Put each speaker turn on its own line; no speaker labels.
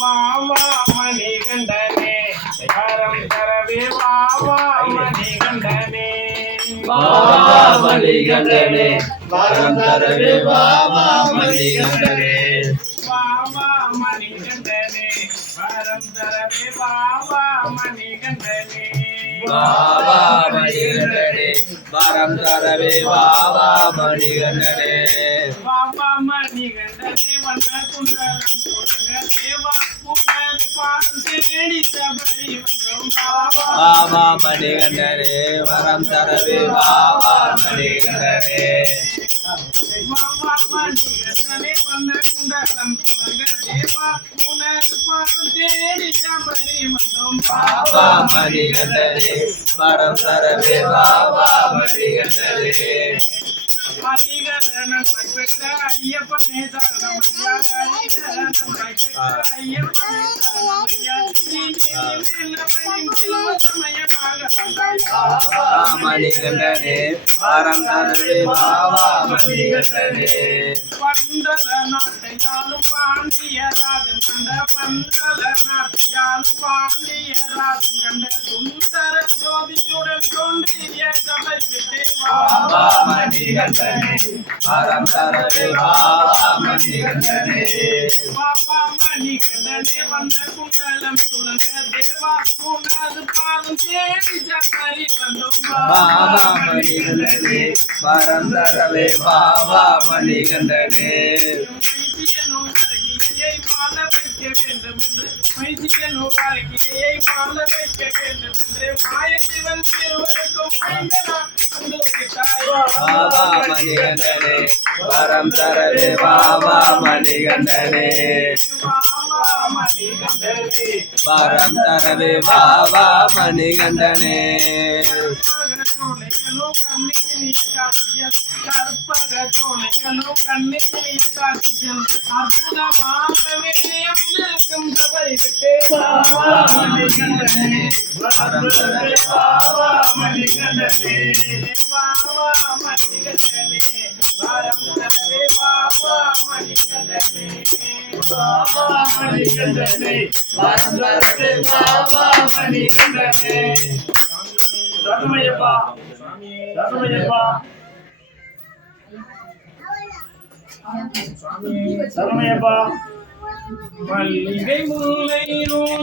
வாவா மணிகண்டனே வரம் தரவே வாவா மணிகண்டனே
வாவா மணிகண்டனே வரம் தரவே வாவா மணிகண்டனே
வாவா மணிகண்டனே வரம் தரவே வாவா மணிகண்டனே
வாவா மணிகண்டனே வரம் தரவே வாவா மணிகண்டனே
வாவா மணிகண்டனே வண்ண குண்டலம் தொடங்க தேவா புனல் பாதம் தேடி சபரி வாவா
மணிகண்டனே வரம் தரவே வாவா மணிகண்டனே
புனல் பாதம்
வரம் தரவே வாவா மணிகண்டனே
பெற்ற ஐயப்பனே ஐயப்பனே
மணிகண்டனே வரம் தரவே மணிகண்டனே
நாட்டையாலும் பாண்டிய ராஜன் கண்ட பந்தல நாட்டையாலும் பாண்டிய கண்ட சுந்தர ஜோதியுடன் தோன்றிய சபை விட்டு
வாவா மணிகண்டனே வரம் தரவே மணிகண்டனே
பாபா மணிகண்டனே வந்த குண்டலம் தேவா உனது பாதம் தேடி வந்தோம்
மணிகண்டனே வரம் தரவே மணிகண்டனே
கரகியை மால வைக்க வேண்டும் என்று மைதியனோ கரகியை மால வைக்க வேண்டும் என்று மாய சிவன் திருவருக்கும் மைந்தனா அன்பு தாய்.
வாவா மணிகண்டனே வரம் தரவே மணிகண்டனே.
பாபா மணிகண்டனே
வரம் தரவே வாவா மணிகண்டனே
கற்பக சோலைகளோ கண்ணுக்கு நீ காட்சியல் கற்பக பாபா மணிகண்டனே.
வரம் தரவே வாவா
மணிகண்டனே பாபா மணிகண்டனே. வரம் தரவே மணிகண்டனே வரம் தரவே பாபா மணிகண்டனே.
சரணமையப்பா சரணமையப்பா சரணமையப்பா
மல்லிகை முல்லை